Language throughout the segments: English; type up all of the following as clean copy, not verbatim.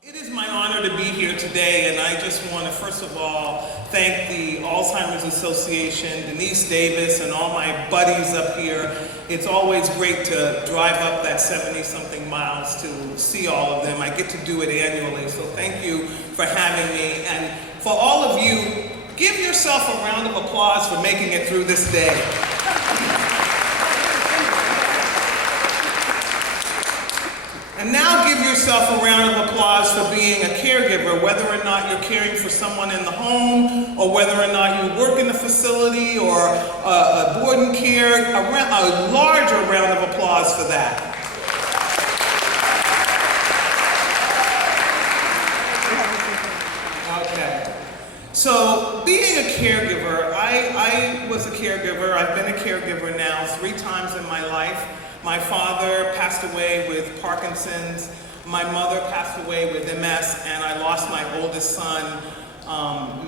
It is my honor to be here today, and I just want to first of all thank the Alzheimer's Association, Denise Davis, and all my buddies up here. It's always great to drive up that 70-something miles to see all of them. I get to do it annually, so thank you for having me. And for all of you, give yourself a round of applause for making it through this day. And now give yourself a round of applause for being a caregiver, whether or not you're caring for someone in the home, or whether or not you work in a facility or a board and care. A larger round of applause for that. Okay. So being a caregiver, I was a caregiver. I've been a caregiver now 3 times in my life. My father passed away with Parkinson's, my mother passed away with MS, and I lost my oldest son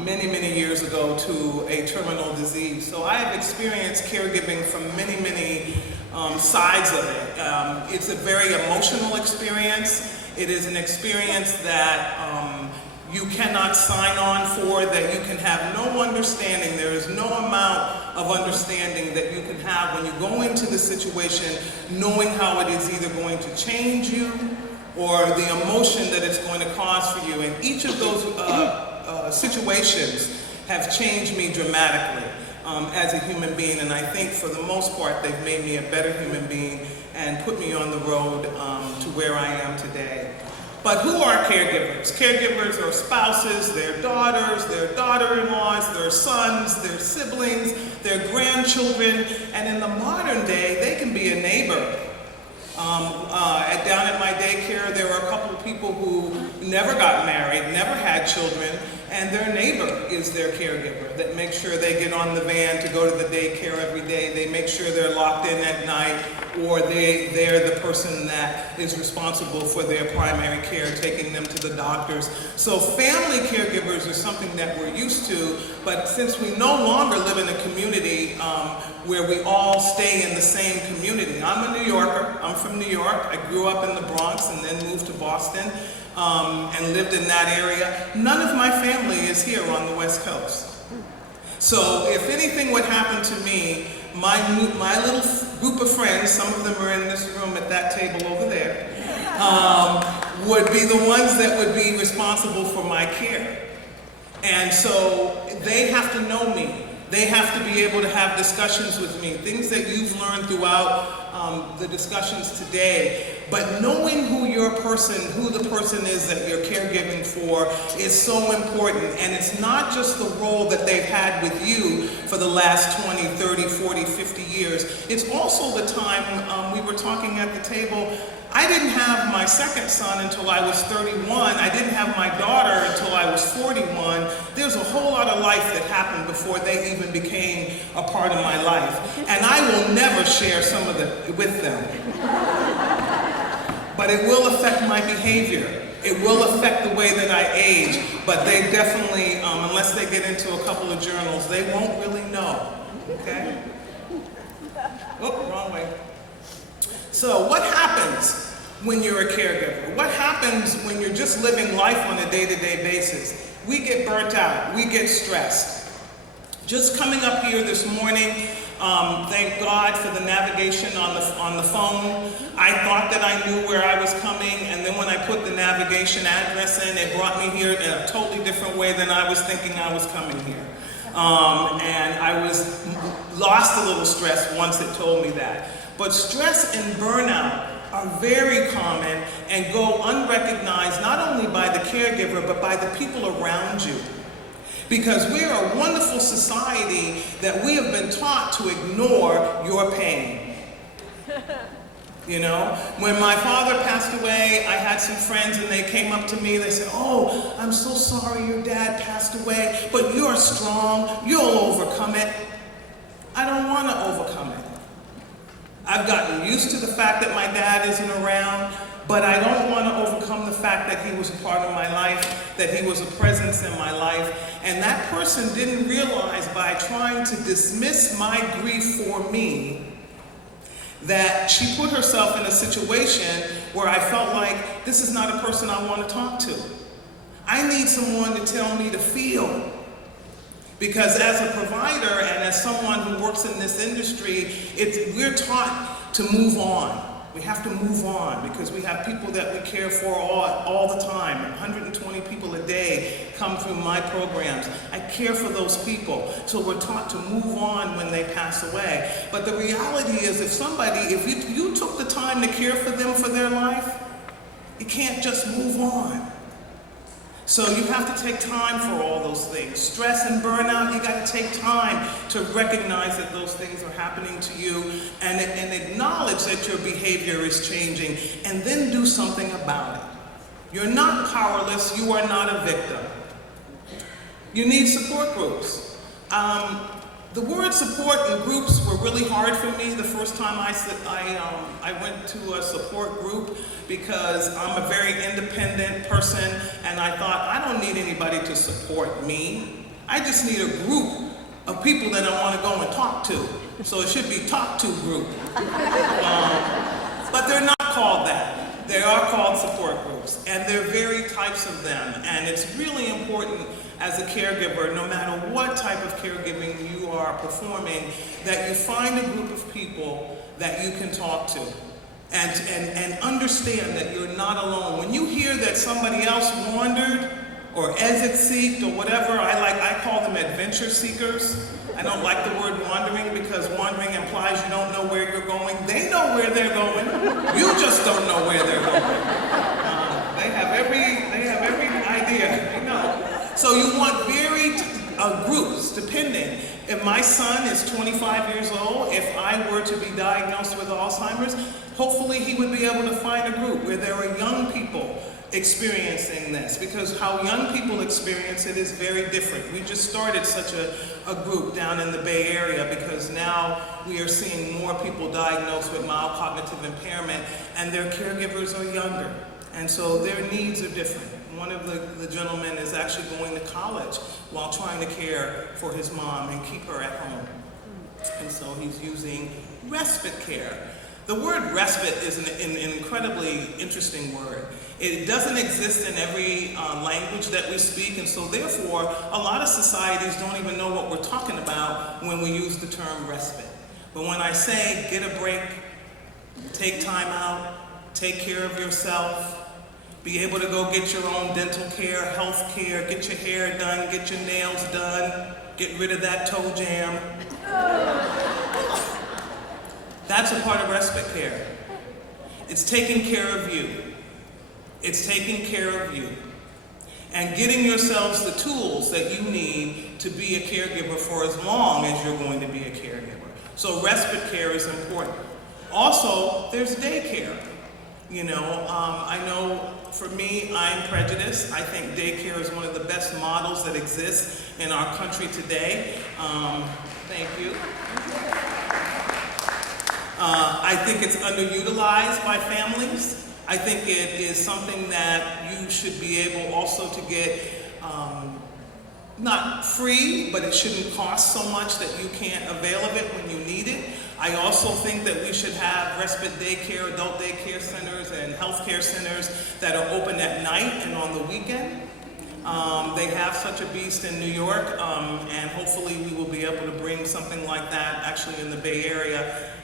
many years ago to a terminal disease. So I have experienced caregiving from many sides of it. It's a very emotional experience. It is an experience that you cannot sign on for, that you can have no understanding. There is no amount of understanding that you can have when you go into the situation knowing how it is either going to change you or the emotion that it's going to cause for you. And each of those situations have changed me dramatically as a human being, and I think for the most part they've made me a better human being and put me on the road to where I am today. But who are caregivers? Caregivers are spouses, their daughters, their daughter-in-laws, their sons, their siblings, their grandchildren, and in the modern day, they can be a neighbor. Down at my daycare, there were a couple of people who never got married, never had children, and their neighbor is their caregiver that makes sure they get on the van to go to the daycare every day. They make sure they're locked in at night, or they're the person that is responsible for their primary care, taking them to the doctors. So family caregivers are something that we're used to, but since we no longer live in a community where we all stay in the same community. I'm a New Yorker. I'm from New York. I grew up in the Bronx and then moved to Boston and lived in that area. None of my family is here on the West Coast. So if anything would happen to me, my little group of friends, some of them are in this room at that table over there, would be the ones that would be responsible for my care. And so they have to know me. They have to be able to have discussions with me, things that you've learned throughout the discussions today. But knowing who the person is that you're caregiving for is so important. And it's not just the role that they've had with you for the last 20, 30, 40, 50 years. It's also the time we were talking at the table. I didn't have my second son until I was 31. I didn't have my daughter until I was 41. There's a whole lot of life that happened before they even became a part of my life. And I will never share some of it with them. But it will affect my behavior. It will affect the way that I age. But they definitely, unless they get into a couple of journals, they won't really know. Okay? Oh, wrong way. So what happens when you're a caregiver? What happens when you're just living life on a day-to-day basis? We get burnt out. We get stressed. Just coming up here this morning, thank God for the navigation on the phone. I thought that I knew where I was coming, and then when I put the navigation address in, it brought me here in a totally different way than I was thinking I was coming here. And I lost a little stress once it told me that. But stress and burnout are very common and go unrecognized not only by the caregiver, but by the people around you. Because we're a wonderful society that we have been taught to ignore your pain. You know, when my father passed away, I had some friends and they came up to me, they said, "Oh, I'm so sorry your dad passed away, but you're strong, you'll overcome it." I don't want to overcome it. I've gotten used to the fact that my dad isn't around, but I don't want to overcome the fact that he was a part of my life, that he was a presence in my life. And that person didn't realize by trying to dismiss my grief for me that she put herself in a situation where I felt like this is not a person I want to talk to. I need someone to tell me to feel. Because as a provider and as someone who works in this industry, we're taught to move on. We have to move on because we have people that we care for all the time. 120 people a day come through my programs. I care for those people. So we're taught to move on when they pass away. But the reality is if you took the time to care for them for their life, you can't just move on. So you have to take time for all those things. Stress and burnout, you got to take time to recognize that those things are happening to you and acknowledge that your behavior is changing and then do something about it. You're not powerless, you are not a victim. You need support groups. The word support and groups were really hard for me the first time I went to a support group because I'm a very independent person and I thought I don't need anybody to support me. I just need a group of people that I want to go and talk to. So it should be talk to group. But they're not called that. They are called support groups and there are various types of them and it's really important as a caregiver, no matter what type of caregiving you are performing, that you find a group of people that you can talk to and understand that you're not alone. When you hear that somebody else wandered or exit seeked or whatever, I call them adventure seekers. I don't like the word wandering because wandering implies you don't know where you're going. They know where they're going. You just don't know where they're going. They have every idea. They know. So you want varied groups, depending. If my son is 25 years old, if I were to be diagnosed with Alzheimer's, hopefully he would be able to find a group where there are young people experiencing this, because how young people experience it is very different. We just started such a group down in the Bay Area because now we are seeing more people diagnosed with mild cognitive impairment and their caregivers are younger, and so their needs are different. One of the gentlemen is actually going to college while trying to care for his mom and keep her at home. And so he's using respite care. The word respite is an incredibly interesting word. It doesn't exist in every language that we speak, and so therefore a lot of societies don't even know what we're talking about when we use the term respite. But when I say get a break, take time out, take care of yourself, be able to go get your own dental care, health care, get your hair done, get your nails done, get rid of that toe jam. That's a part of respite care. It's taking care of you. It's taking care of you. And getting yourselves the tools that you need to be a caregiver for as long as you're going to be a caregiver. So respite care is important. Also, there's daycare. You know, I know for me, I'm prejudiced. I think daycare is one of the best models that exists in our country today. Thank you. I think it's underutilized by families. I think it is something that you should be able also to get, not free, but it shouldn't cost so much that you can't avail of it when you need it. I also think that we should have respite daycare, adult daycare centers, and healthcare centers that are open at night and on the weekend. They have such a beast in New York, and hopefully we will be able to bring something like that actually in the Bay Area.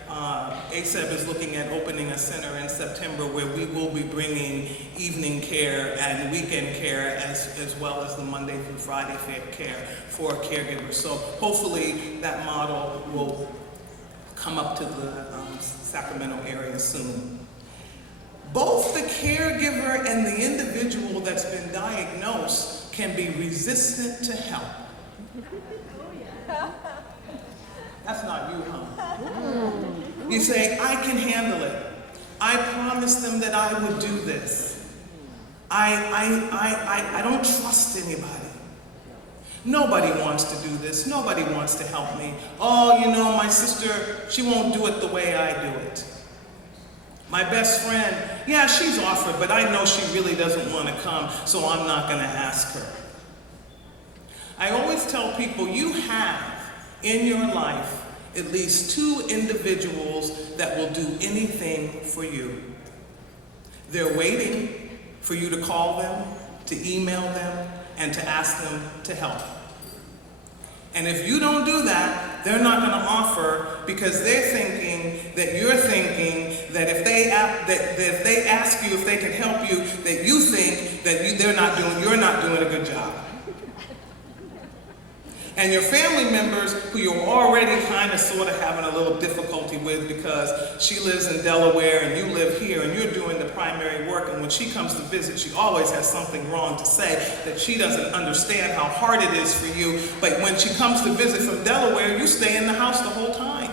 ASEB is looking at opening a center in September where we will be bringing evening care and weekend care as well as the Monday through Friday care for caregivers. So hopefully that model will come up to the Sacramento area soon. Both the caregiver and the individual that's been diagnosed can be resistant to help. That's not you, huh? You say, I can handle it. I promised them that I would do this. I don't trust anybody. Nobody wants to do this. Nobody wants to help me. Oh, you know, my sister, she won't do it the way I do it. My best friend, yeah, she's offered, but I know she really doesn't want to come, so I'm not going to ask her. I always tell people, you have in your life at least 2 individuals that will do anything for you. They're waiting for you to call them, to email them, and to ask them to help. And if you don't do that, they're not going to offer, because they're thinking that you're thinking that if they ask you if they can help you, that you think that you're not doing a good job. And your family members who you're already kind of sort of having a little difficulty with, because she lives in Delaware and you live here and you're doing the primary work, and when she comes to visit, she always has something wrong to say, that she doesn't understand how hard it is for you. But when she comes to visit from Delaware, you stay in the house the whole time.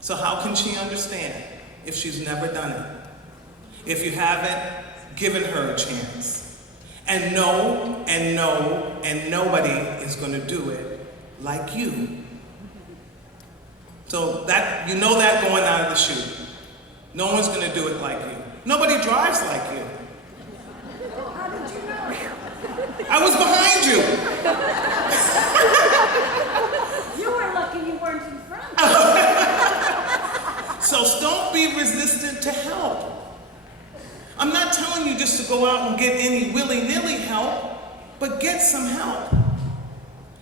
So how can she understand if she's never done it? If you haven't given her a chance. And nobody is going to do it like you. So that, you know that going out of the chute. No one's going to do it like you. Nobody drives like you. How did you know? I was behind you. You were lucky you weren't in front. So don't be resistant to help. I'm not telling you just to go out and get any willy-nilly help, but get some help.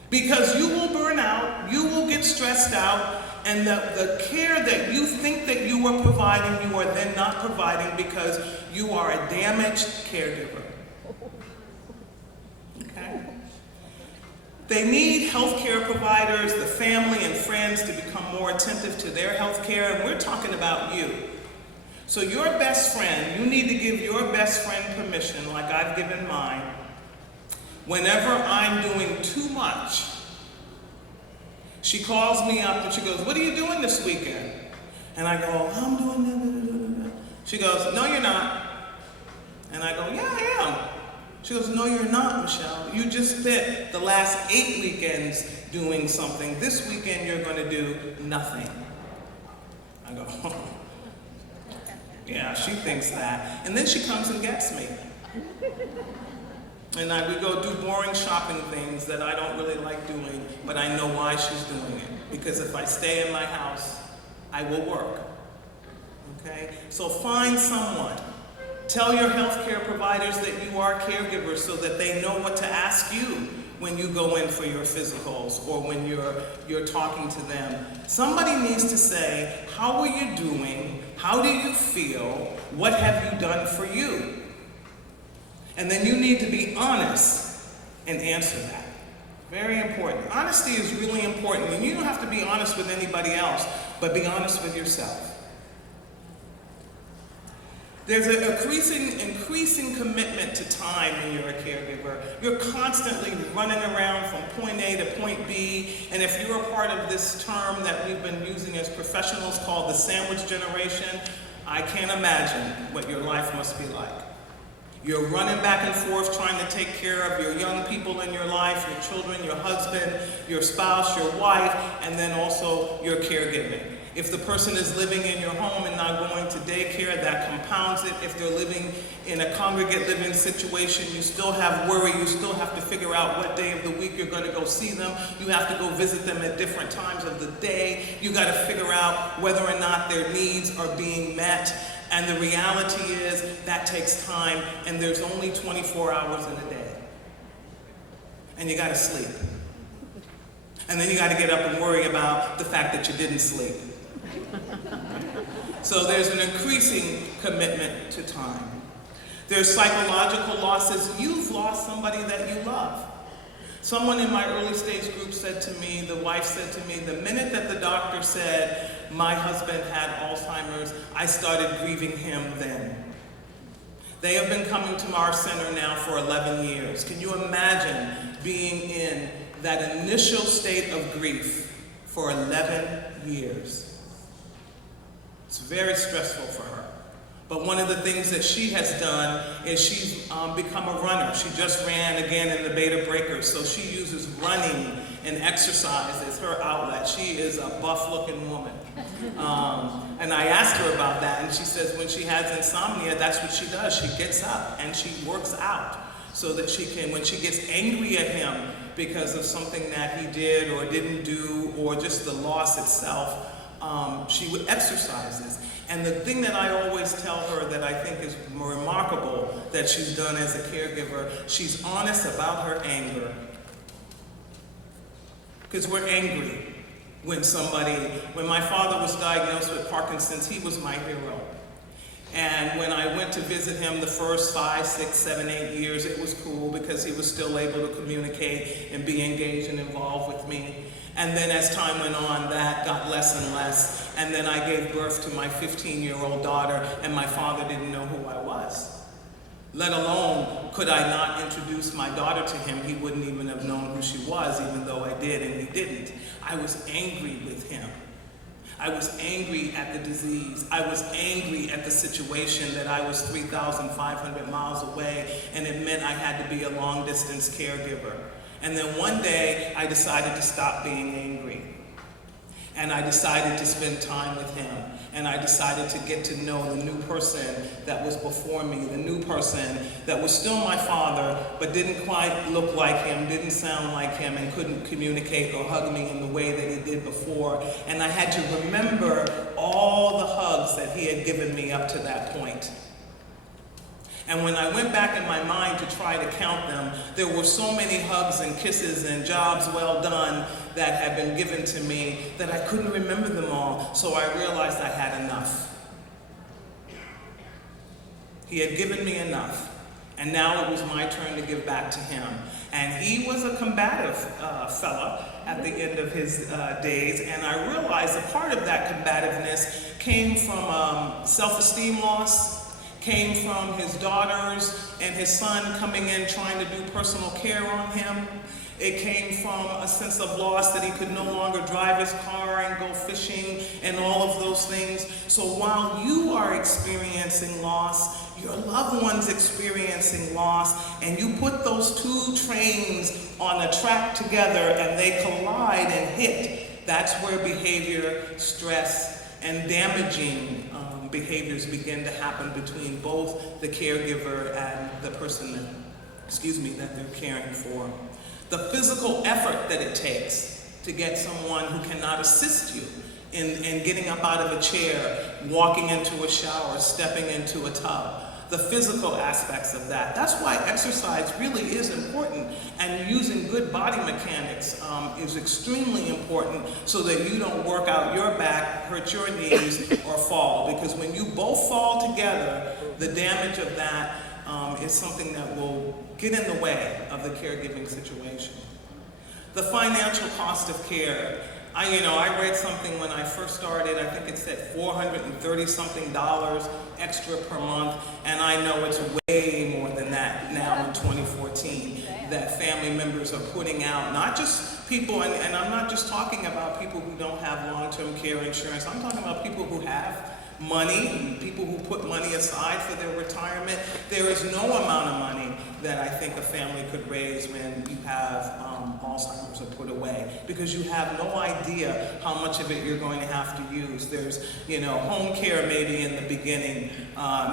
Because you will burn out, you will get stressed out, and the care that you think that you are providing, you are then not providing, because you are a damaged caregiver. Okay? They need healthcare providers, the family and friends, to become more attentive to their healthcare, and we're talking about you. So your best friend, you need to give your best friend permission, like I've given mine. Whenever I'm doing too much, she calls me up and she goes, "What are you doing this weekend?" And I go, "I'm doing that." She goes, "No, you're not." And I go, "Yeah, I am." She goes, "No, you're not, Micheal. You just spent the last 8 weekends doing something. This weekend you're going to do nothing." I go, "Oh. Yeah, she thinks that." And then she comes and gets me. And we go do boring shopping things that I don't really like doing, but I know why she's doing it. Because if I stay in my house, I will work. Okay? So find someone. Tell your healthcare providers that you are caregivers so that they know what to ask you when you go in for your physicals or when you're talking to them. Somebody needs to say, "How are you doing? How do you feel? What have you done for you?" And then you need to be honest and answer that. Very important. Honesty is really important, and you don't have to be honest with anybody else, but be honest with yourself. There's an increasing commitment to time when you're a caregiver. You're constantly running around from point A to point B, and if you're a part of this term that we've been using as professionals called the sandwich generation, I can't imagine what your life must be like. You're running back and forth trying to take care of your young people in your life, your children, your husband, your spouse, your wife, and then also your caregiving. If the person is living in your home and not going to daycare, that compounds it. If they're living in a congregate living situation, you still have worry. You still have to figure out what day of the week you're going to go see them. You have to go visit them at different times of the day. You got to figure out whether or not their needs are being met. And the reality is that takes time, and there's only 24 hours in a day. And you got to sleep. And then you got to get up and worry about the fact that you didn't sleep. So there's an increasing commitment to time. There's psychological losses. You've lost somebody that you love. Someone in my early stage group said to me, the wife said to me, the minute that the doctor said my husband had Alzheimer's, I started grieving him then. They have been coming to our center now for 11 years. Can you imagine being in that initial state of grief for 11 years? It's very stressful for her. But one of the things that she has done is she's become a runner. She just ran again in the Beta Breakers, so she uses running and exercise as her outlet. She is a buff-looking woman. And I asked her about that, and she says when she has insomnia, that's what she does. She gets up and she works out so that she can, when she gets angry at him because of something that he did or didn't do, or just the loss itself, she would exercise this. And the thing that I always tell her that I think is remarkable that she's done as a caregiver, she's honest about her anger. Because we're angry when my father was diagnosed with Parkinson's, he was my hero. And when I went to visit him the first 5, 6, 7, 8 years, it was cool because he was still able to communicate and be engaged and involved with me. And then as time went on, that got less and less. And then I gave birth to my 15-year-old daughter, and my father didn't know who I was. Let alone, could I not introduce my daughter to him, he wouldn't even have known who she was, even though I did, and he didn't. I was angry with him. I was angry at the disease. I was angry at the situation that I was 3,500 miles away, and it meant I had to be a long-distance caregiver. And then one day, I decided to stop being angry. And I decided to spend time with him. And I decided to get to know the new person that was before me, the new person that was still my father, but didn't quite look like him, didn't sound like him, and couldn't communicate or hug me in the way that he did before. And I had to remember all the hugs that he had given me up to that point. And when I went back in my mind to try to count them, there were so many hugs and kisses and jobs well done that had been given to me that I couldn't remember them all, so I realized I had enough. He had given me enough, and now it was my turn to give back to him. And he was a combative fella at the end of his days, and I realized a part of that combativeness came from self-esteem loss, came from his daughters and his son coming in trying to do personal care on him. It came from a sense of loss that he could no longer drive his car and go fishing and all of those things. So while you are experiencing loss, your loved one's experiencing loss, and you put those two trains on a track together and they collide and hit, that's where behavior, stress, and damaging behaviors begin to happen between both the caregiver and the person that they're caring for. The physical effort that it takes to get someone who cannot assist you in getting up out of a chair, walking into a shower, stepping into a tub. The physical aspects of that. That's why exercise really is important, and using good body mechanics is extremely important so that you don't work out your back, hurt your knees, or fall. Because when you both fall together, the damage of that is something that will get in the way of the caregiving situation. The financial cost of care. I read something when I first started, I think it said $430-something extra per month, and I know it's way more than that now in 2014 that family members are putting out. Not just people, and I'm not just talking about people who don't have long-term care insurance, I'm talking about people who have money, people who put money aside for their retirement. There is no amount of money that I think a family could raise when you have Alzheimer's or put away, because you have no idea how much of it you're going to have to use. There's, home care maybe in the beginning.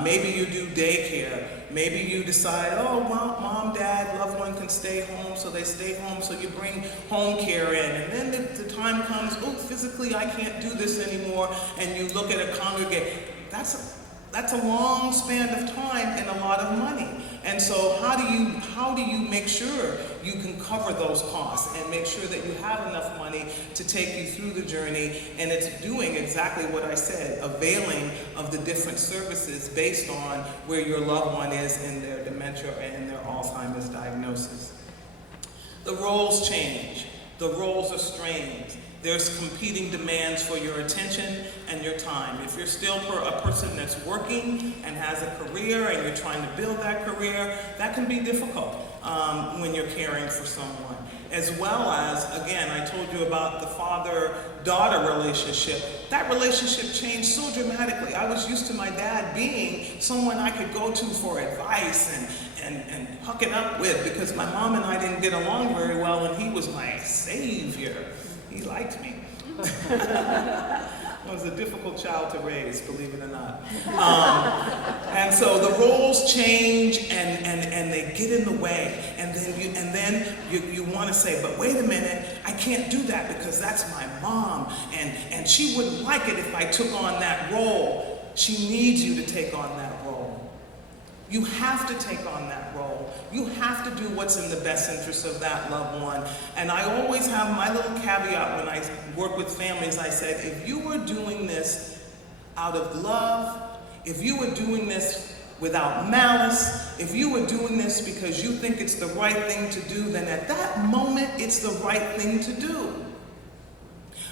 Maybe you do daycare. Maybe you decide, mom, dad, loved one can stay home, so they stay home, so you bring home care in. And then the time comes, physically I can't do this anymore, and you look at a congregate. That's a long span of time and a lot of money. And so how do you make sure you can cover those costs and make sure that you have enough money to take you through the journey? And it's doing exactly what I said, availing of the different services based on where your loved one is in their dementia and their Alzheimer's diagnosis. The roles change. The roles are strained. There's competing demands for your attention and your time. If you're still a person that's working and has a career and you're trying to build that career, that can be difficult when you're caring for someone. As well as, again, I told you about the father-daughter relationship. That relationship changed so dramatically. I was used to my dad being someone I could go to for advice and hook it up with, because my mom and I didn't get along very well, and he was my savior. He liked me. I was a difficult child to raise, believe it or not. And so the roles change and they get in the way. And then you want to say, but wait a minute, I can't do that because that's my mom. And she wouldn't like it if I took on that role. She needs you to take on that role. You have to take on that role. You have to do what's in the best interest of that loved one. And I always have my little caveat when I work with families. I said, if you were doing this out of love, if you were doing this without malice, if you were doing this because you think it's the right thing to do, then at that moment, it's the right thing to do.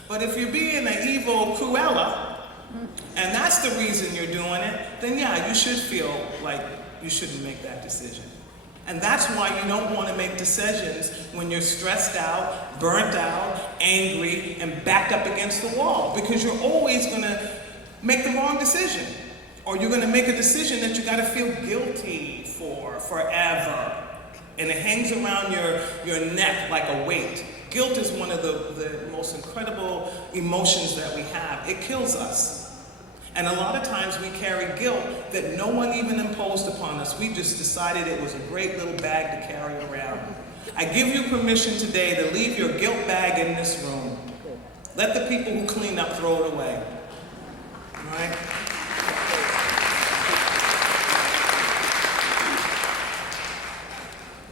But if you're being an evil Cruella, and that's the reason you're doing it, then yeah, you should feel like you shouldn't make that decision. And that's why you don't want to make decisions when you're stressed out, burnt out, angry, and backed up against the wall, because you're always going to make the wrong decision. Or you're going to make a decision that you got to feel guilty for forever. And it hangs around your neck like a weight. Guilt is one of the most incredible emotions that we have. It kills us. And a lot of times we carry guilt that no one even imposed upon us. We just decided it was a great little bag to carry around. I give you permission today to leave your guilt bag in this room. Let the people who clean up throw it away. All right?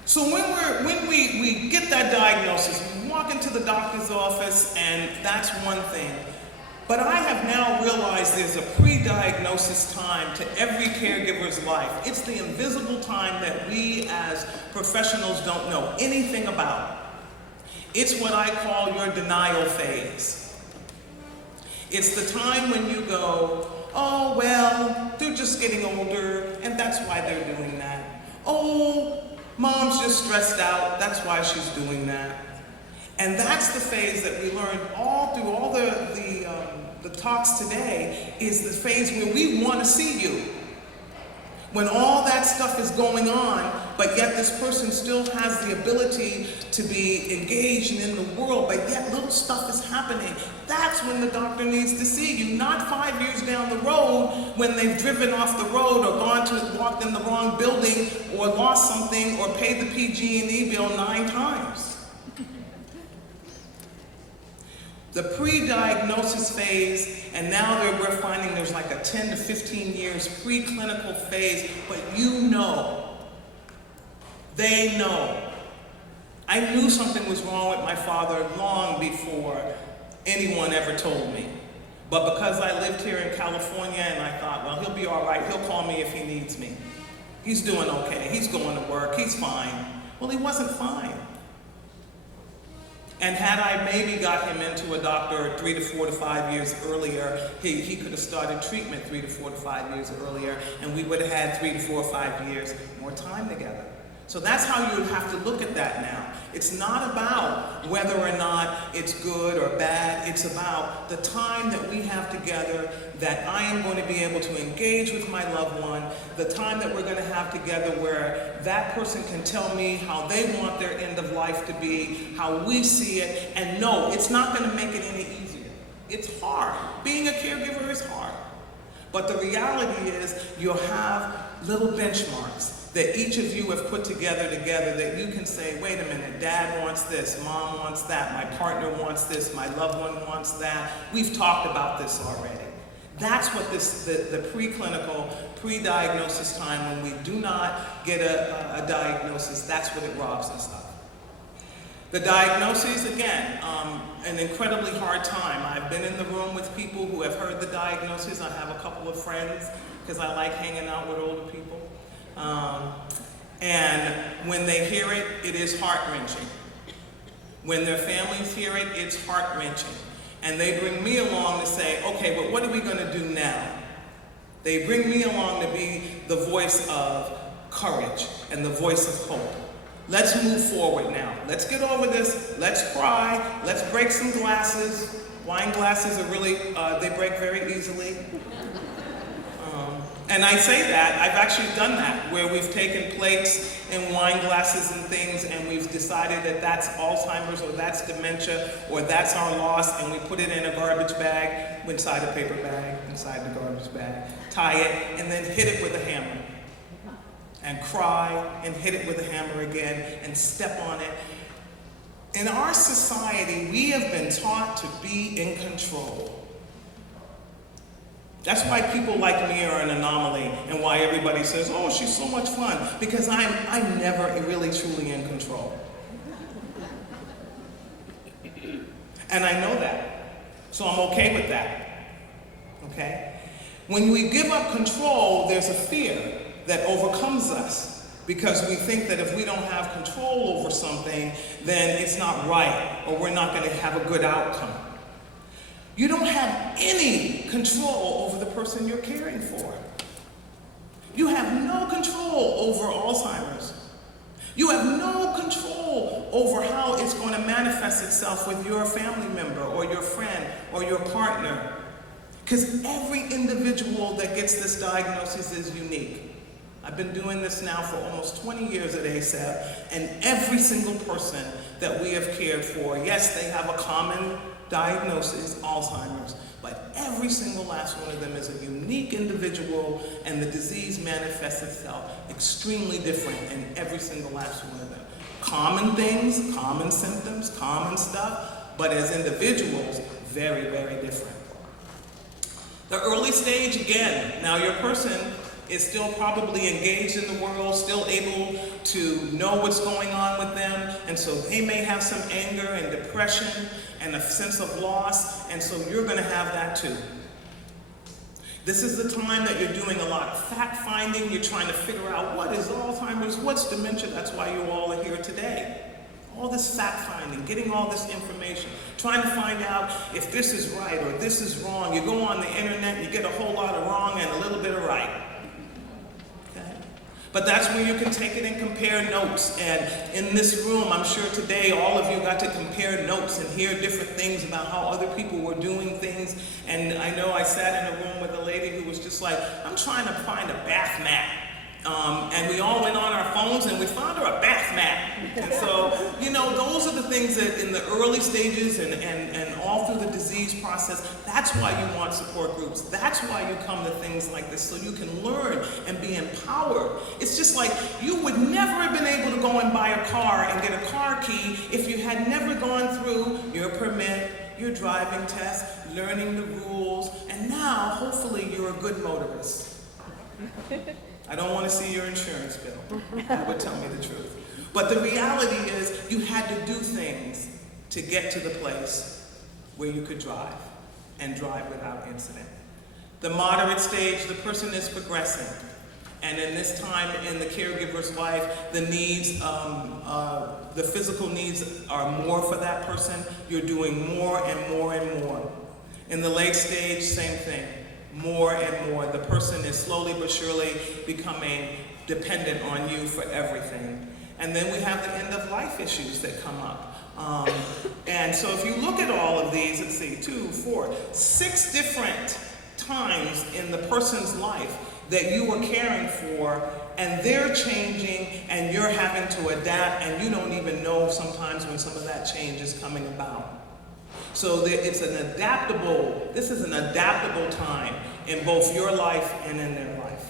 So when we get that diagnosis, we walk into the doctor's office, and that's one thing. But I have now realized there's a pre-diagnosis time to every caregiver's life. It's the invisible time that we as professionals don't know anything about. It's what I call your denial phase. It's the time when you go, oh, well, they're just getting older, and that's why they're doing that. Oh, mom's just stressed out, that's why she's doing that. And that's the phase that we learned all through all the talks today, is the phase where we want to see you. When all that stuff is going on, but yet this person still has the ability to be engaged and in the world, but yet little stuff is happening. That's when the doctor needs to see you, not 5 years down the road when they've driven off the road or walked in the wrong building or lost something or paid the PG&E bill 9 times. The pre-diagnosis phase, and now we're finding there's like a 10 to 15 years preclinical phase, but you know, they know. I knew something was wrong with my father long before anyone ever told me. But because I lived here in California and I thought, well, he'll be all right, he'll call me if he needs me. He's doing okay, he's going to work, he's fine. Well, he wasn't fine. And had I maybe got him into a doctor 3 to 4 to 5 years earlier, he could have started treatment 3 to 4 to 5 years earlier, and we would have had 3 to 4 or 5 years more time together. So that's how you would have to look at that now. It's not about whether or not it's good or bad. It's about the time that we have together, that I am going to be able to engage with my loved one, the time that we're going to have together where that person can tell me how they want their end of life to be, how we see it, and no, it's not going to make it any easier. It's hard. Being a caregiver is hard. But the reality is you'll have little benchmarks that each of you have put together that you can say, wait a minute, dad wants this, mom wants that, my partner wants this, my loved one wants that. We've talked about this already. That's what the preclinical, pre-diagnosis time, when we do not get a diagnosis, that's what it robs us of. The diagnosis, again, an incredibly hard time. I've been in the room with people who have heard the diagnosis. I have a couple of friends, because I like hanging out with older people. And when they hear it, it is heart-wrenching. When their families hear it, it's heart-wrenching. And they bring me along to say, okay, but what are we going to do now? They bring me along to be the voice of courage and the voice of hope. Let's move forward now. Let's get over this. Let's cry. Let's break some glasses. Wine glasses are really, they break very easily. And I say that, I've actually done that, where we've taken plates and wine glasses and things, and we've decided that that's Alzheimer's, or that's dementia, or that's our loss, and we put it in a garbage bag, inside a paper bag, inside the garbage bag, tie it, and then hit it with a hammer. And cry and hit it with a hammer again and step on it. In our society, we have been taught to be in control. That's why people like me are an anomaly and why everybody says, oh, she's so much fun, because I'm never really truly in control. And I know that, so I'm okay with that, okay? When we give up control, there's a fear that overcomes us because we think that if we don't have control over something, then it's not right, or we're not going to have a good outcome. You don't have any control over the person you're caring for. You have no control over Alzheimer's. You have no control over how it's going to manifest itself with your family member or your friend or your partner. Because every individual that gets this diagnosis is unique. I've been doing this now for almost 20 years at ASAP, and every single person that we have cared for, yes, they have a common diagnosis, Alzheimer's, but every single last one of them is a unique individual, and the disease manifests itself extremely different in every single last one of them. Common things, common symptoms, common stuff, but as individuals, very, very different. The early stage, again, now your person is still probably engaged in the world, still able to know what's going on with them, and so they may have some anger and depression and a sense of loss, and so you're going to have that too. This is the time that you're doing a lot of fact finding. You're trying to figure out what is Alzheimer's, what's dementia. That's why you all are here today. All this fact finding, getting all this information, trying to find out if this is right or this is wrong. You go on the internet and you get a whole lot of wrong and a little bit of right. But that's where you can take it and compare notes. And in this room, I'm sure today all of you got to compare notes and hear different things about how other people were doing things. And I know I sat in a room with a lady who was just like, I'm trying to find a bath mat. And we all went on our phones and we found her a bath mat. And so, you know, those are the things that in the early stages and all through the disease process, that's why you want support groups. That's why you come to things like this, so you can learn and be empowered. It's just like you would never have been able to go and buy a car and get a car key if you had never gone through your permit, your driving test, learning the rules, and now hopefully you're a good motorist. I don't want to see your insurance bill. That would tell me the truth. But the reality is you had to do things to get to the place where you could drive and drive without incident. The moderate stage, the person is progressing. And in this time in the caregiver's life, the needs, the physical needs are more for that person. You're doing more and more and more. In the late stage, same thing. More and more. The person is slowly but surely becoming dependent on you for everything. And then we have the end of life issues that come up. And so if you look at all of these, let's see, 2, 4, 6 different times in the person's life that you were caring for, and they're changing and you're having to adapt, and you don't even know sometimes when some of that change is coming about. So this is an adaptable time in both your life and in their life.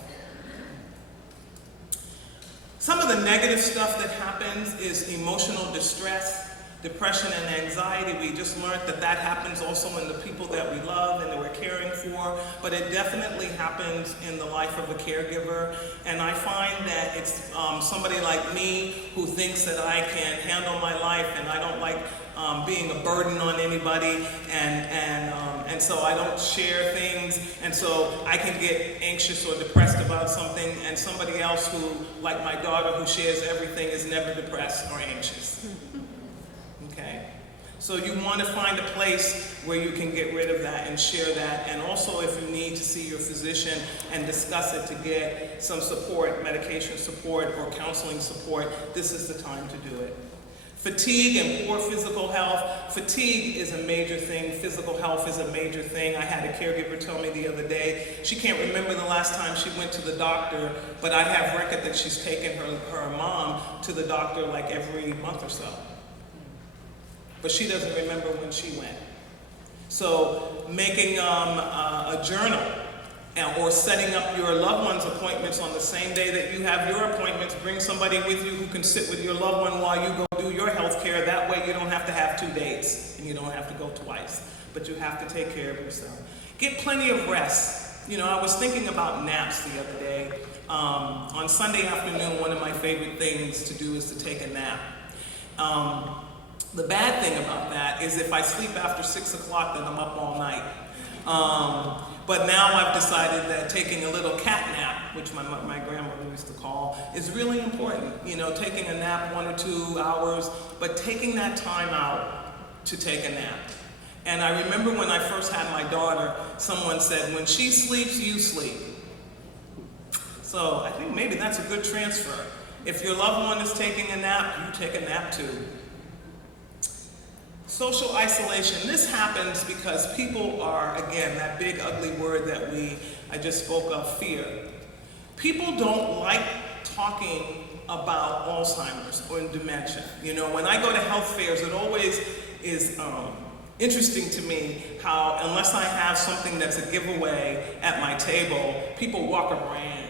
Some of the negative stuff that happens is emotional distress, depression and anxiety. We just learned that that happens also in the people that we love and that we're caring for, but it definitely happens in the life of a caregiver. And I find that it's somebody like me who thinks that I can handle my life and I don't like being a burden on anybody, and so I don't share things, and so I can get anxious or depressed about something, and somebody else who, like my daughter who shares everything, is never depressed or anxious. Okay? So you want to find a place where you can get rid of that and share that, and also if you need to see your physician and discuss it to get some support, medication support or counseling support, this is the time to do it. Fatigue and poor physical health. Fatigue is a major thing. Physical health is a major thing. I had a caregiver tell me the other day, she can't remember the last time she went to the doctor, but I have record that she's taken her mom to the doctor like every month or so. But she doesn't remember when she went. So making a journal or setting up your loved one's appointments on the same day that you have your appointments, bring somebody with you who can sit with your loved one while you go do your health care. That way you don't have to have 2 dates and you don't have to go twice, but you have to take care of yourself. Get plenty of rest. You know, I was thinking about naps the other day. On Sunday afternoon, one of my favorite things to do is to take a nap. The bad thing about that is if I sleep after 6 o'clock, then I'm up all night. But now I've decided that taking a little cat nap, which my grandmother used to call, is really important. You know, taking a nap 1 or 2 hours, but taking that time out to take a nap. And I remember when I first had my daughter, someone said, when she sleeps, you sleep. So I think maybe that's a good transfer. If your loved one is taking a nap, you take a nap too. Social isolation. This happens because people are, again, that big ugly word that I just spoke of, fear. People don't like talking about Alzheimer's or dementia. You know, when I go to health fairs, it always is interesting to me how, unless I have something that's a giveaway at my table, people walk around.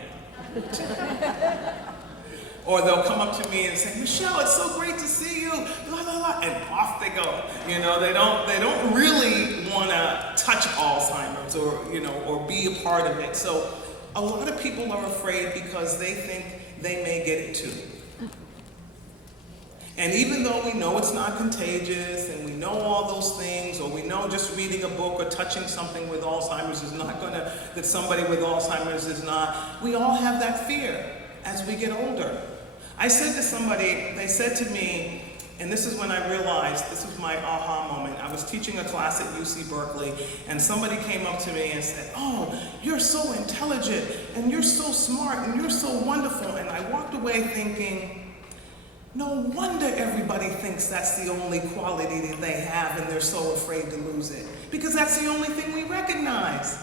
Or they'll come up to me and say, Michelle, it's so great to see you, blah, blah, blah, and off they go. You know, they don't really want to touch Alzheimer's or, you know, or be a part of it. So a lot of people are afraid because they think they may get it too. And even though we know it's not contagious and we know all those things, or we know just reading a book or touching something with Alzheimer's is not going to, that somebody with Alzheimer's is not, we all have that fear as we get older. I said to somebody, they said to me, and this is when I realized, this was my aha moment. I was teaching a class at UC Berkeley, and somebody came up to me and said, oh, you're so intelligent, and you're so smart, and you're so wonderful. And I walked away thinking, no wonder everybody thinks that's the only quality that they have, and they're so afraid to lose it. Because that's the only thing we recognize.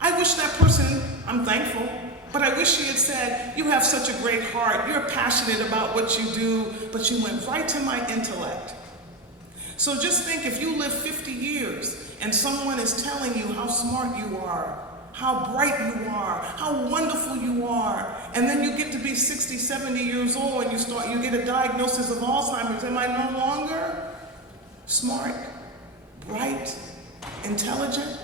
I wish that person, I'm thankful, but I wish she had said, you have such a great heart, you're passionate about what you do, but you went right to my intellect. So just think, if you live 50 years and someone is telling you how smart you are, how bright you are, how wonderful you are, and then you get to be 60, 70 years old and you get a diagnosis of Alzheimer's, am I no longer smart, bright, intelligent?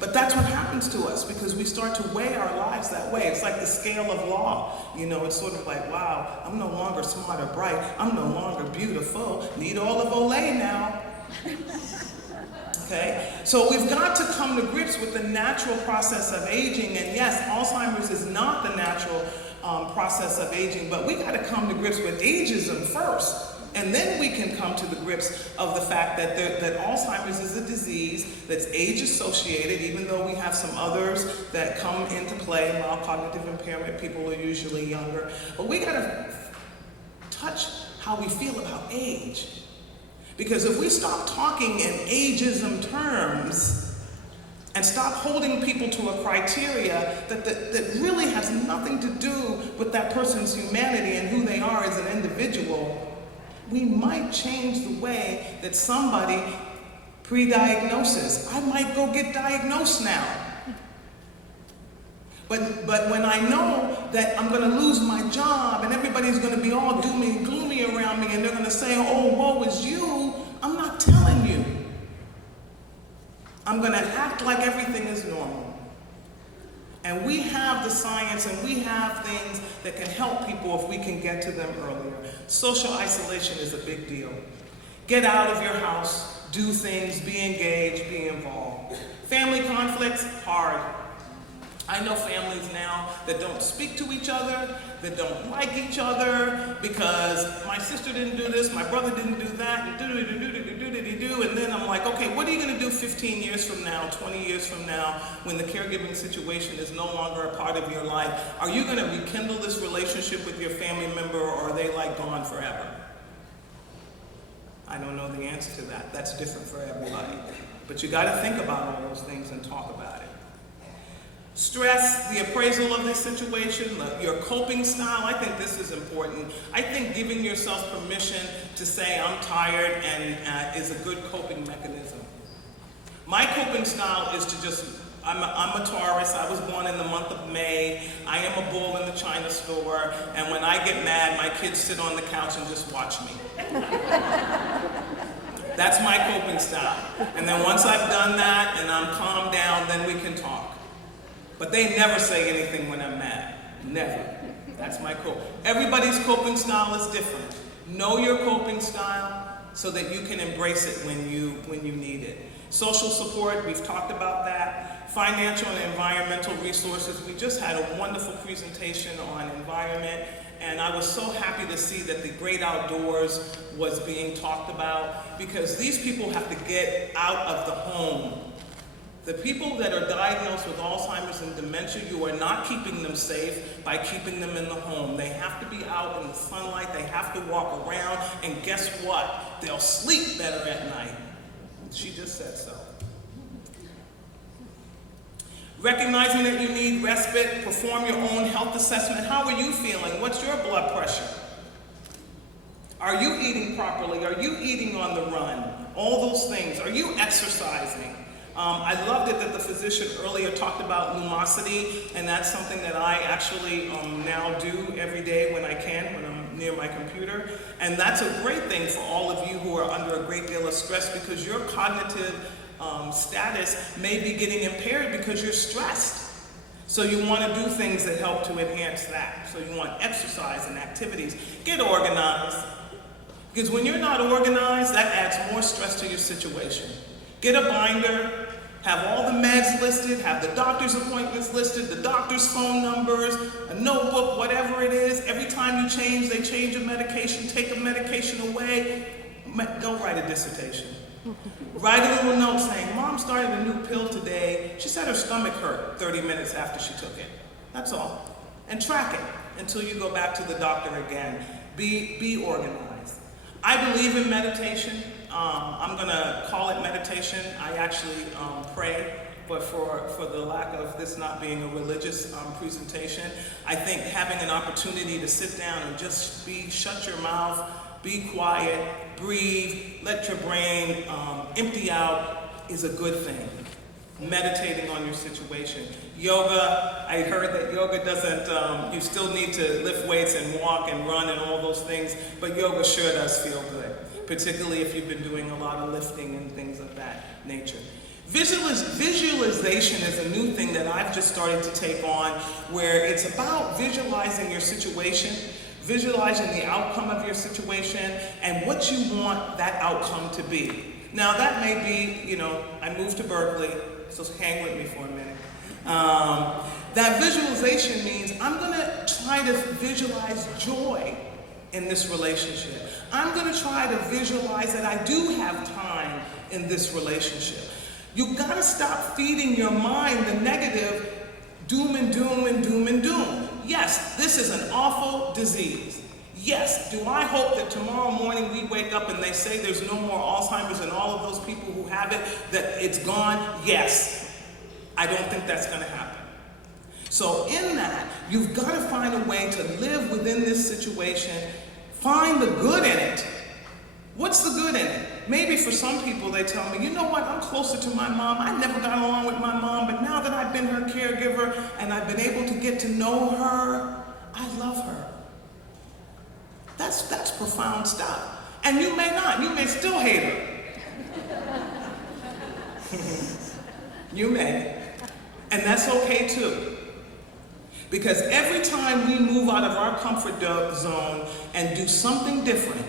But that's what happens to us because we start to weigh our lives that way. It's like the scale of law. You know, it's sort of like, wow, I'm no longer smart or bright. I'm no longer beautiful. Need olive olay now. Okay? So we've got to come to grips with the natural process of aging. And yes, Alzheimer's is not the natural process of aging, but we got to come to grips with ageism first. And then we can come to the grips of the fact that Alzheimer's is a disease that's age-associated, even though we have some others that come into play. Mild cognitive impairment, people are usually younger. But we got to touch how we feel about age. Because if we stop talking in ageism terms and stop holding people to a criteria that really has nothing to do with that person's humanity and who they are as an individual, we might change the way that somebody pre-diagnoses. I might go get diagnosed now. But when I know that I'm going to lose my job and everybody's going to be all doomy and gloomy around me and they're going to say, oh, woe is you, I'm not telling you. I'm going to act like everything is normal. And we have the science and we have things that can help people if we can get to them earlier. Social isolation is a big deal. Get out of your house, do things, be engaged, be involved. Family conflicts, hard. I know families now that don't speak to each other, that don't like each other, because my sister didn't do this, my brother didn't do that, and then I'm like, okay, what are you going to do 15 years from now, 20 years from now, when the caregiving situation is no longer a part of your life? Are you going to rekindle this relationship with your family member, or are they like gone forever? I don't know the answer to that. That's different for everybody. But you got to think about all those things and talk about it. Stress, the appraisal of the situation, your coping style. I think this is important. I think giving yourself permission to say I'm tired and is a good coping mechanism. My coping style is to just, I'm a Taurus. I was born in the month of May. I am a bull in the China store. And when I get mad, my kids sit on the couch and just watch me. That's my coping style. And then once I've done that and I'm calmed down, then we can talk. But they never say anything when I'm mad. Never. That's my cope. Everybody's coping style is different. Know your coping style so that you can embrace it when you need it. Social support, we've talked about that. Financial and environmental resources. We just had a wonderful presentation on environment, and I was so happy to see that the great outdoors was being talked about, because these people have to get out of the home. The people that are diagnosed with Alzheimer's and dementia, you are not keeping them safe by keeping them in the home. They have to be out in the sunlight, they have to walk around, and guess what? They'll sleep better at night. She just said so. Recognizing that you need respite, perform your own health assessment. How are you feeling? What's your blood pressure? Are you eating properly? Are you eating on the run? All those things. Are you exercising? I loved it that the physician earlier talked about lumosity, and that's something that I actually now do every day when I can, when I'm near my computer. And that's a great thing for all of you who are under a great deal of stress, because your cognitive status may be getting impaired because you're stressed. So you want to do things that help to enhance that. So you want exercise and activities. Get organized. Because when you're not organized, that adds more stress to your situation. Get a binder, have all the meds listed, have the doctor's appointments listed, the doctor's phone numbers, a notebook, whatever it is. Every time you change, they change a medication, take a medication away. Don't write a dissertation. Write a little note saying, Mom started a new pill today. She said her stomach hurt 30 minutes after she took it. That's all. And track it until you go back to the doctor again. Be organized. I believe in meditation. I'm going to call it meditation. I actually pray, but for the lack of this not being a religious presentation, I think having an opportunity to sit down and just shut your mouth, be quiet, breathe, let your brain empty out is a good thing. Meditating on your situation. Yoga, I heard that yoga doesn't, you still need to lift weights and walk and run and all those things, but yoga sure does feel good, particularly if you've been doing a lot of lifting and things of that nature. Visualization is a new thing that I've just started to take on, where it's about visualizing your situation, visualizing the outcome of your situation, and what you want that outcome to be. Now that may be, I moved to Berkeley, so hang with me for a minute. That visualization means I'm going to try to visualize joy in this relationship. I'm going to try to visualize that I do have time in this relationship. You've got to stop feeding your mind the negative doom and doom and doom and doom. Yes, this is an awful disease. Yes, do I hope that tomorrow morning we wake up and they say there's no more Alzheimer's and all of those people who have it, that it's gone? Yes. I don't think that's going to happen. So in that, you've got to find a way to live within this situation. Find the good in it. What's the good in it? Maybe for some people they tell me, you know what, I'm closer to my mom. I never got along with my mom, but now that I've been her caregiver and I've been able to get to know her, I love her. That's profound stuff. And you may not. You may still hate her. You may. And that's okay too. Because every time we move out of our comfort zone and do something different,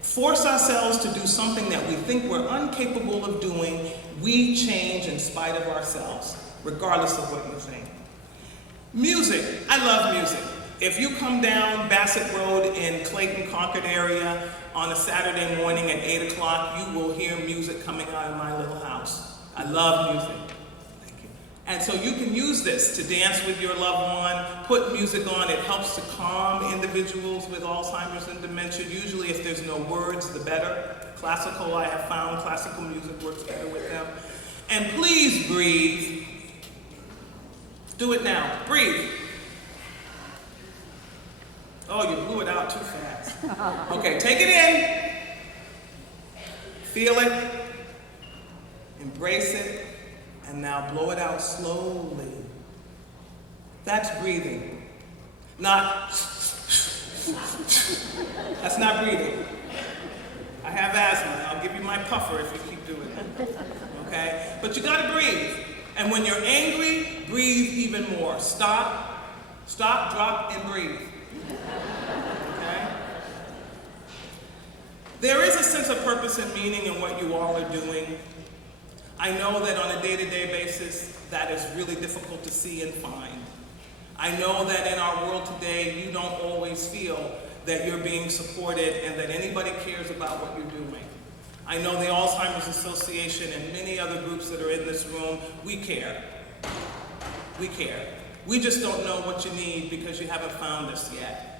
force ourselves to do something that we think we're incapable of doing, we change in spite of ourselves, regardless of what you think. Music. I love music. If you come down Bassett Road in Clayton, Concord area on a Saturday morning at 8 o'clock, you will hear music coming out of my little house. I love music. Thank you. And so you can use this to dance with your loved one, put music on. It helps to calm individuals with Alzheimer's and dementia. Usually if there's no words, the better. Classical, I have found classical music works better with them. And please breathe. Do it now. Breathe. Oh, you blew it out too fast. Okay, take it in. Feel it. Embrace it. And now blow it out slowly. That's breathing. Not, that's not breathing. I have asthma. I'll give you my puffer if you keep doing it. Okay? But you gotta breathe. And when you're angry, breathe even more. Stop, drop, and breathe. Okay? There is a sense of purpose and meaning in what you all are doing. I know that on a day-to-day basis, that is really difficult to see and find. I know that in our world today, you don't always feel that you're being supported and that anybody cares about what you're doing. I know the Alzheimer's Association and many other groups that are in this room, we care. We care. We just don't know what you need because you haven't found us yet.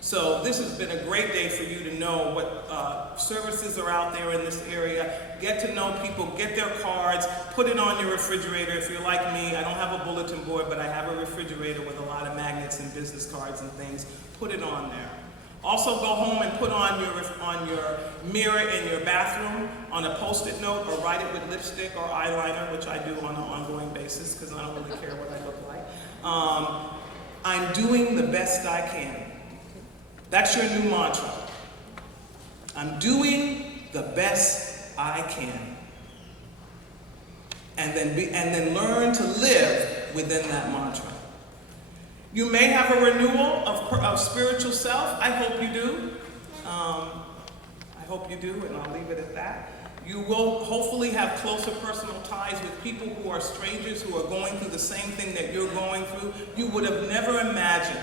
So this has been a great day for you to know what services are out there in this area. Get to know people, get their cards, put it on your refrigerator. If you're like me, I don't have a bulletin board, but I have a refrigerator with a lot of magnets and business cards and things. Put it on there. Also go home and put on your mirror in your bathroom on a Post-it note or write it with lipstick or eyeliner, which I do on an ongoing basis because I don't really care what I look like. I'm doing the best I can. That's your new mantra. I'm doing the best I can. And then learn to live within that mantra. You may have a renewal of spiritual self. I hope you do. I hope you do, and I'll leave it at that. You will hopefully have closer personal ties with people who are strangers, who are going through the same thing that you're going through. You would have never imagined.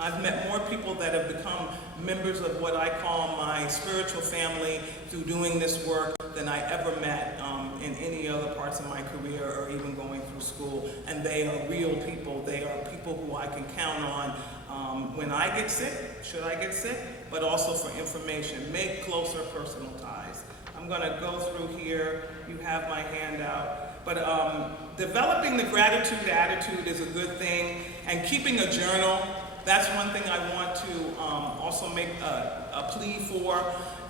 I've met more people that have become members of what I call my spiritual family through doing this work than I ever met in any other parts of my career or even going through school. And they are real people. They are people who I can count on when I get sick, should I get sick, but also for information. Make closer personal ties. I'm going to go through here. You have my handout. But developing the gratitude attitude is a good thing, and keeping a journal. That's one thing I want to also make a plea for.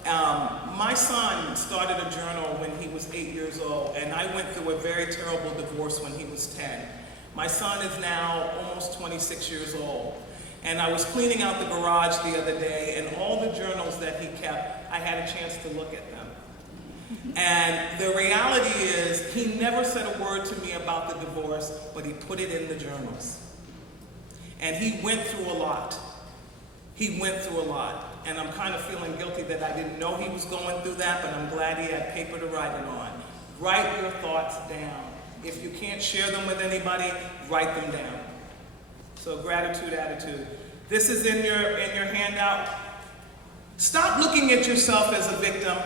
My son started a journal when he was 8 years old, and I went through a very terrible divorce when he was 10. My son is now almost 26 years old, and I was cleaning out the garage the other day, and all the journals that he kept, I had a chance to look at them. And the reality is, he never said a word to me about the divorce, but he put it in the journals. And he went through a lot. He went through a lot. And I'm kind of feeling guilty that I didn't know he was going through that, but I'm glad he had paper to write it on. Write your thoughts down. If you can't share them with anybody, write them down. So gratitude attitude. This is in your handout. Stop looking at yourself as a victim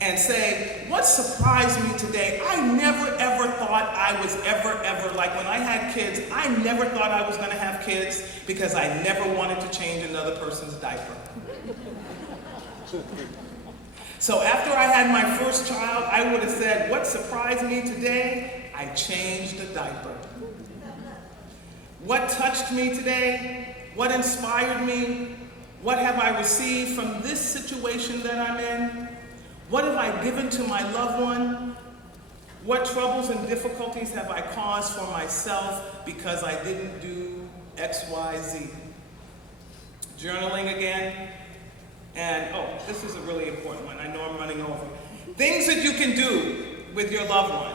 and say, what surprised me today? I never ever thought I was ever, like when I had kids, I never thought I was gonna have kids because I never wanted to change another person's diaper. So after I had my first child, I would have said, what surprised me today? I changed a diaper. What touched me today? What inspired me? What have I received from this situation that I'm in? What have I given to my loved one? What troubles and difficulties have I caused for myself because I didn't do X, Y, Z? Journaling again. And, oh, this is a really important one. I know I'm running over. Things that you can do with your loved one.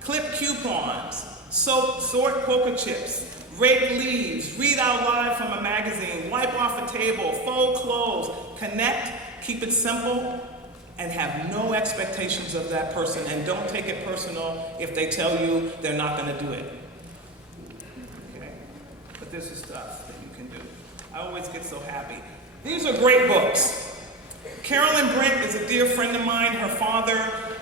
Clip coupons, sort poker chips, rake leaves, read out loud from a magazine, wipe off a table, fold clothes, connect, keep it simple, and have no expectations of that person, and don't take it personal if they tell you they're not going to do it. Okay? But this is stuff that you can do. I always get so happy. These are great books. Carolyn Brent is a dear friend of mine. Her father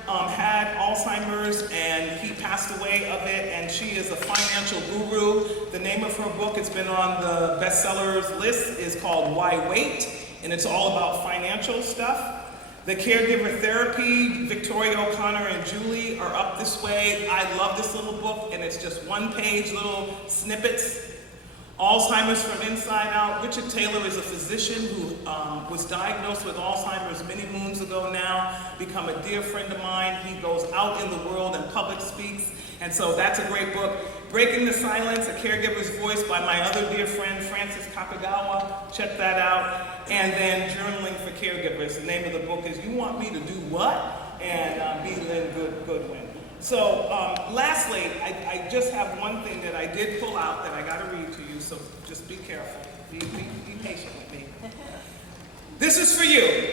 had Alzheimer's, and he passed away of it, and she is a financial guru. The name of her book, it's been on the bestsellers list, is called Why Wait, and it's all about financial stuff. The Caregiver Therapy, Victoria O'Connor and Julie are up this way. I love this little book, and it's just one-page little snippets. Alzheimer's from Inside Out. Richard Taylor is a physician who was diagnosed with Alzheimer's many moons ago now, become a dear friend of mine. He goes out in the world and public speaks, and so that's a great book. Breaking the Silence, A Caregiver's Voice by my other dear friend, Francis Kakagawa. Check that out. And then Journaling for Caregivers. The name of the book is You Want Me to Do What? And B. Lynn Goodwin. So lastly, I just have one thing that I did pull out that I got to read to you, so just be careful. Be patient with me. This is for you.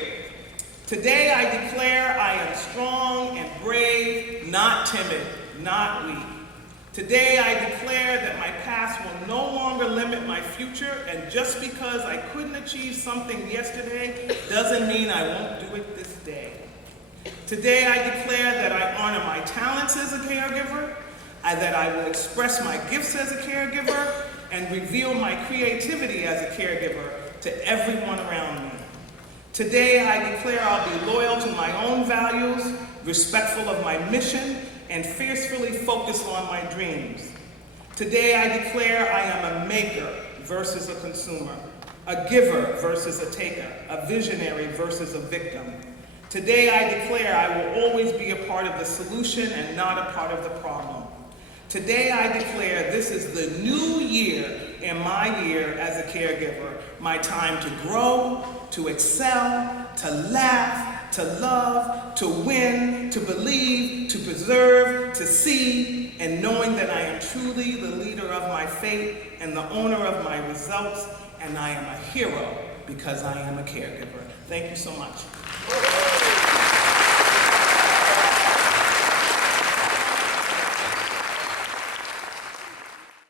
Today I declare I am strong and brave, not timid, not weak. Today I declare that my past will no longer limit my future, and just because I couldn't achieve something yesterday doesn't mean I won't do it this day. Today I declare that I honor my talents as a caregiver, that I will express my gifts as a caregiver, and reveal my creativity as a caregiver to everyone around me. Today I declare I'll be loyal to my own values, respectful of my mission, and fiercely focused on my dreams. Today I declare I am a maker versus a consumer, a giver versus a taker, a visionary versus a victim. Today I declare I will always be a part of the solution and not a part of the problem. Today I declare this is the new year in my year as a caregiver, my time to grow, to excel, to laugh, to love, to win, to believe, to preserve, to see, and knowing that I am truly the leader of my fate and the owner of my results, and I am a hero because I am a caregiver. Thank you so much.